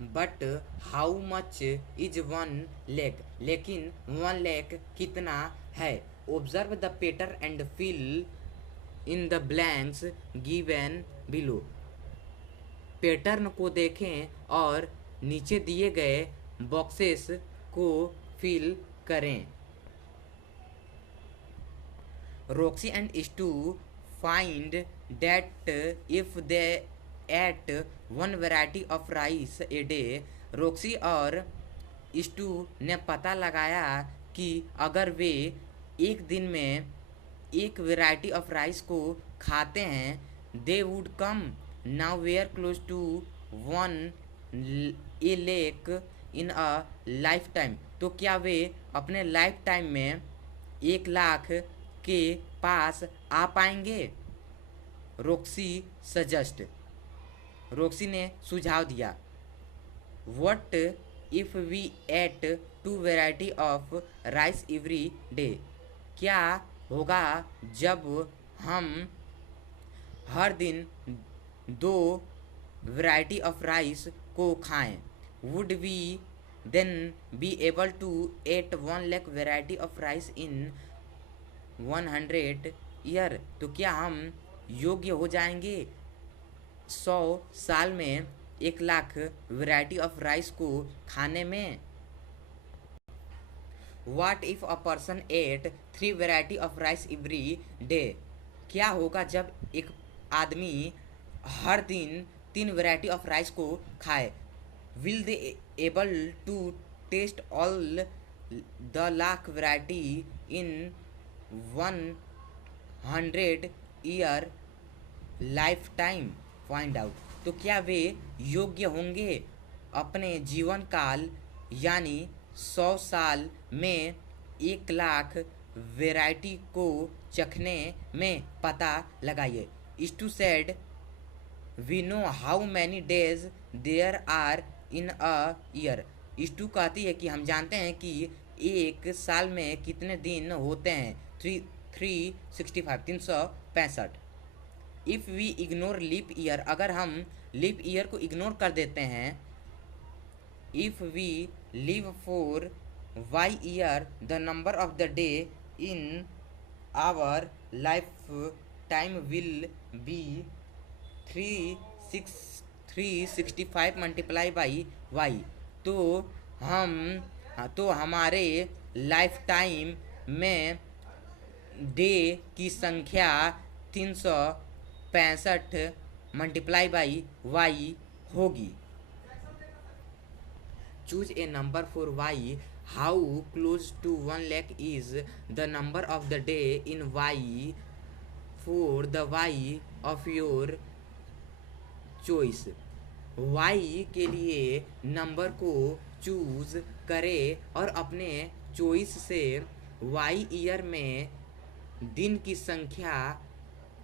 But how much is 1 lakh, लेकिन 1 लाख कितना है। Observe the pattern and fill in the blanks given below. Pattern को देखें और नीचे दिए गए बॉक्सेस को फिल करें। Roxy and Stu find that if they ate 1 variety of rice a day. Roxy और स्टू ने पता लगाया कि अगर वे एक दिन में एक वैरायटी ऑफ राइस को खाते हैं, they would come nowhere close to 1 lakh in a lifetime. तो क्या वे अपने लाइफ टाइम में 1 लाख के पास आ पाएंगे। रॉक्सी सजेस्ट, रॉक्सी ने सुझाव दिया। What if we ate 2 variety of rice every day. क्या होगा जब हम हर दिन 2 वैरायटी ऑफ राइस को खाएं। Would we then be able to eat 1 lakh variety of rice in 100 year. तो क्या हम योग्य हो जाएंगे 100 साल में 1 लाख वैरायटी ऑफ राइस को खाने में। What if a person ate 3 variety of rice every day. क्या होगा जब एक आदमी हर दिन 3 वैरायटी ऑफ राइस को खाए। Will they able to taste all the lakh variety in 100 year lifetime find out. तो क्या वे योग्य होंगे अपने जीवन काल यानी 100 साल में 1 लाख वैरायटी को चखने में। पता लगाइए। Stu said we know how many days there are in a year. Stu कहती है कि हम जानते हैं कि एक साल में कितने दिन होते हैं। 365 365। If we ignore leap year, अगर हम लीप ईयर को इग्नोर कर देते हैं। If we live for Y year the number of the day in our lifetime will be 365 multiply by Y. तो हम तो हमारे लाइफ टाइम में डे की संख्या 365 मल्टीप्लाई बाई वाई होगी। Choose a number for Y. How close to 1 lakh is the number of the day in Y for the Y of your choice. Y के लिए नंबर को चूज करें और अपने चॉइस से वाई ईयर में दिन की संख्या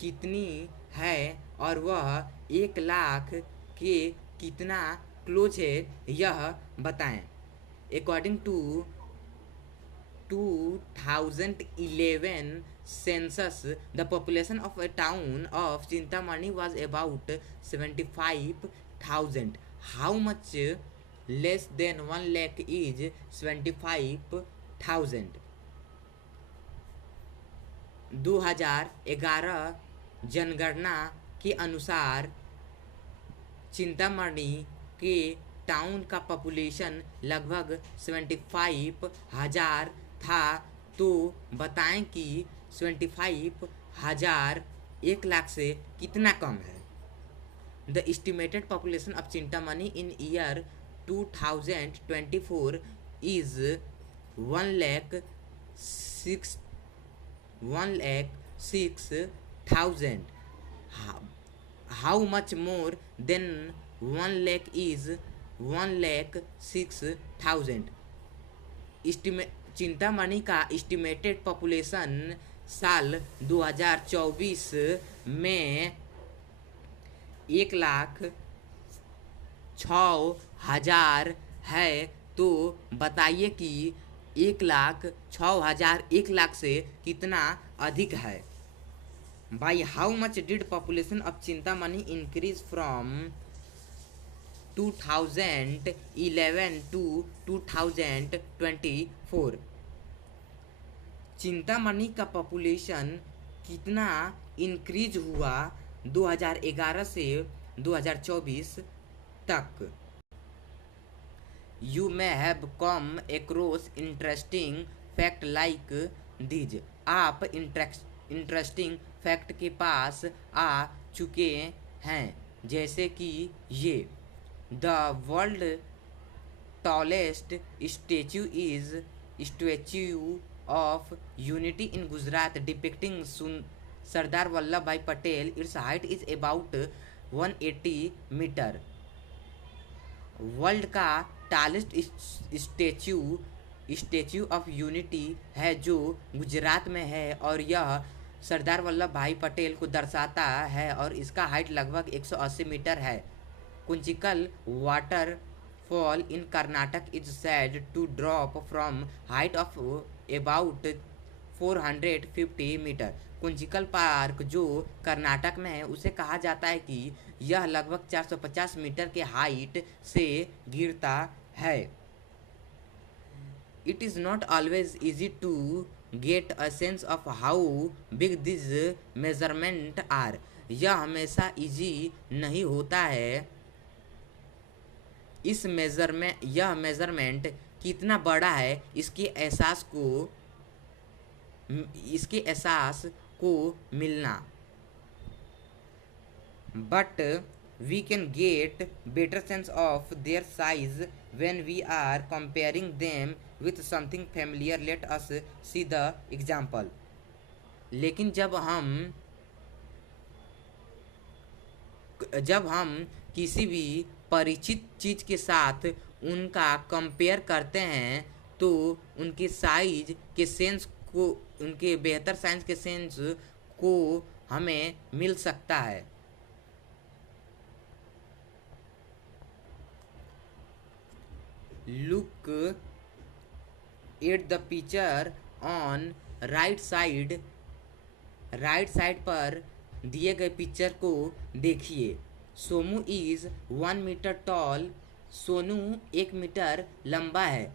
कितनी है और वह 1 लाख के कितना क्लोज है यह बताएं। According to 2011 census, the population of a town of Chintamani was about 75,000. How much less than 1 lakh is 75,000? 2011 जनगणना के अनुसार चिंतामणि के टाउन का पॉपुलेशन लगभग 75,000 था। तो बताएं कि 75,000 1 लाख से कितना कम है। The estimated population of Chintamani in year 2024 is 1,06,000। How much more than 1 lakh is 1,06,000। Chintamani का एस्टिमेटेड पॉपुलेशन साल 2024 में 1,06,000 है। तो बताइए कि 1,06,000 1 लाख से कितना अधिक है। By how much did population of Chintamani increase from 2011 to 2024। Chintamani का पॉपुलेशन कितना इंक्रीज हुआ 2011 से 2024 तक। You may have come across interesting fact like these. आप इंटरेस्टिंग फैक्ट के पास आ चुके हैं जैसे कि ये। The world tallest statue of Unity in Gujarat depicting Sardar Vallabhbhai Patel. Its height is about 180 metre. World का टॉलेस्ट स्टैच्यू ऑफ यूनिटी है जो गुजरात में है और यह सरदार वल्लभ भाई पटेल को दर्शाता है और इसका हाइट लगभग 180 मीटर है। Kunchikal waterfall in Karnataka is said to drop from height of about 450 meter. Kunchikal park जो कर्नाटक में है उसे कहा जाता है कि यह लगभग 450 मीटर के हाइट से गिरता है। It is not always easy to get a sense of how big these measurements are। यह हमेशा इजी नहीं होता है यह मेजरमेंट कितना बड़ा है इसके एहसास को मिलना। But we can get better sense of their size when we are comparing them with something familiar। Let us see the example। लेकिन जब हम किसी भी परिचित चीज के साथ उनका कंपेयर करते हैं तो उनके साइज के सेंस को उनके बेहतर साइज के सेंस को हमें मिल सकता है। Look at the picture on right side पर दिए गए पिक्चर को देखिए। Somu is 1 meter tall. Sonu 1 meter लंबा है।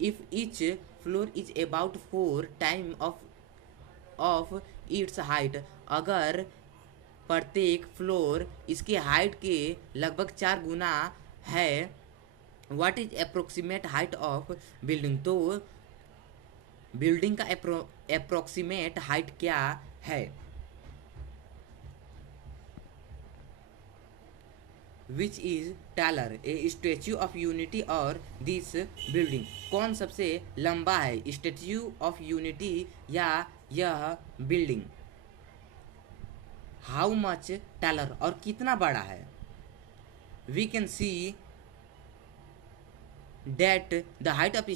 If each floor is about 4 time of its height. अगर प्रत्येक फ्लोर इसके हाइट के लगभग 4 गुना है। What is approximate height of building. तो बिल्डिंग का अप्रोक्सीमेट हाइट क्या है। Which is taller, A statue of unity और दिस बिल्डिंग। कौन सबसे लंबा है, स्टैच्यू ऑफ यूनिटी या यह बिल्डिंग। हाउ मच टॉलर, और कितना बड़ा है। We can see that the height of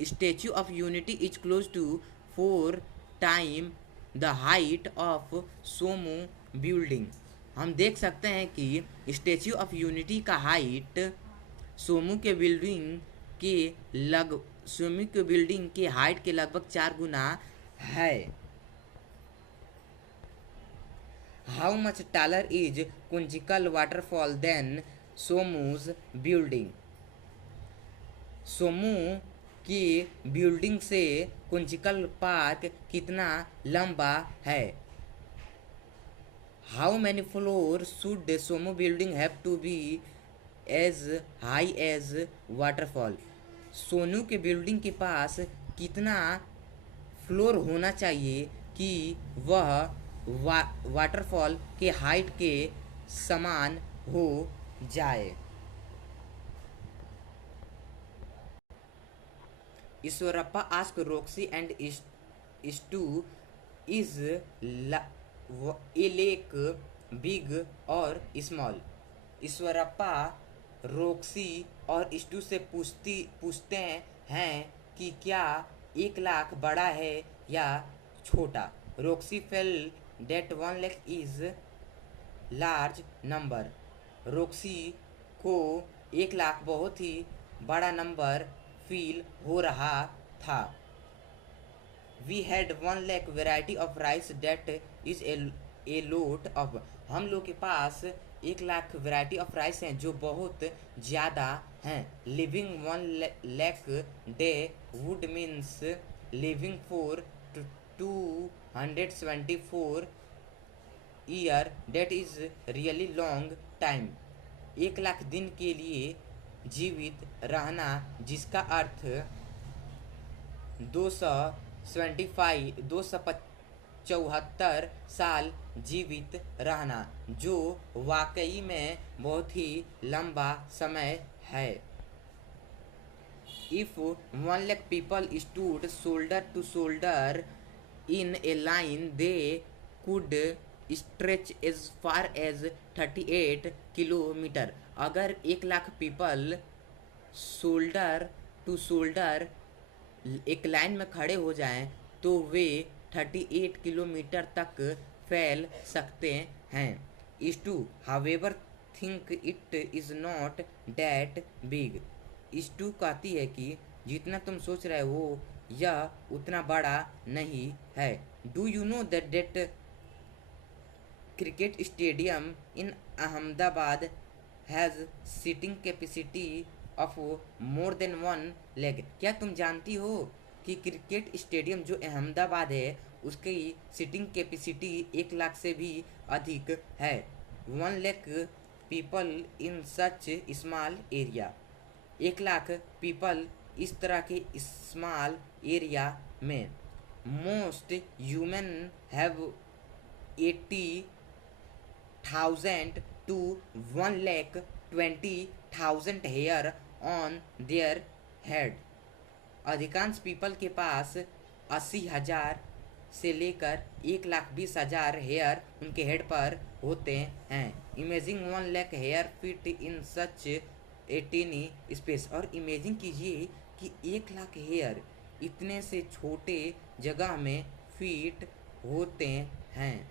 statue of unity is close to 4 times the height of Somu building. हम देख सकते हैं कि स्टैच्यू ऑफ यूनिटी का हाइट सोमू के बिल्डिंग के हाइट के लगभग 4 गुना है। How much taller is Kunchikal waterfall than Somu's building. Somu की बिल्डिंग से कुंचिकल पार्क कितना लंबा है। How many floor should Somu building have to be as high as waterfall. Sonu के बिल्डिंग के पास कितना फ्लोर होना चाहिए कि वह वाटरफॉल के हाइट के समान हो जाए। Eshwarappa ask Roxy and Stu is a lakh big और स्मॉल। ईश्वरप्पा रोक्सी और स्टू से पूछते हैं कि क्या 1 लाख बड़ा है या छोटा। Roxy felt that 1 lakh is large number. Roxy को 1 लाख बहुत ही बड़ा नंबर फील हो रहा था। We had 1 lakh variety of rice that is a lot of. हम लोग के पास 1 लाख वैरायटी ऑफ राइस हैं जो बहुत ज़्यादा हैं। Living 1 lakh day would means living for 274 year, that is really long time. 1 lakh दिन के लिए जीवित रहना, जिसका अर्थ 274 साल जीवित रहना, जो वाकई में बहुत ही लंबा समय है। If 1 lakh people stood shoulder to shoulder in a line, they could stretch as far as 38 kilometer. अगर 1 lakh people shoulder to shoulder एक लाइन में खड़े हो जाएं तो वे 38 किलोमीटर तक फैल सकते हैं। Is to however think it is not that big. Is to कहती है कि जितना तुम सोच रहे हो यह उतना बड़ा नहीं है। Do you know that cricket stadium in Ahmedabad has seating capacity of more than 1 lakh. क्या तुम जानती हो कि क्रिकेट स्टेडियम जो अहमदाबाद है उसकी सीटिंग कैपेसिटी 1 लाख से भी अधिक है। 1 lakh people in such small area. 1 lakh people इस तरह के स्मॉल एरिया में। Most human have 80,000 to 1,20,000 hair on their head. अधिकांश पीपल के पास 80,000 से लेकर 1,20,000 हेयर उनके हेड पर होते हैं। Imagining 1 lakh hair fit in such a tiny space. और इमेजिन कीजिए कि 1 लाख हेयर इतने से छोटे जगह में फिट होते हैं।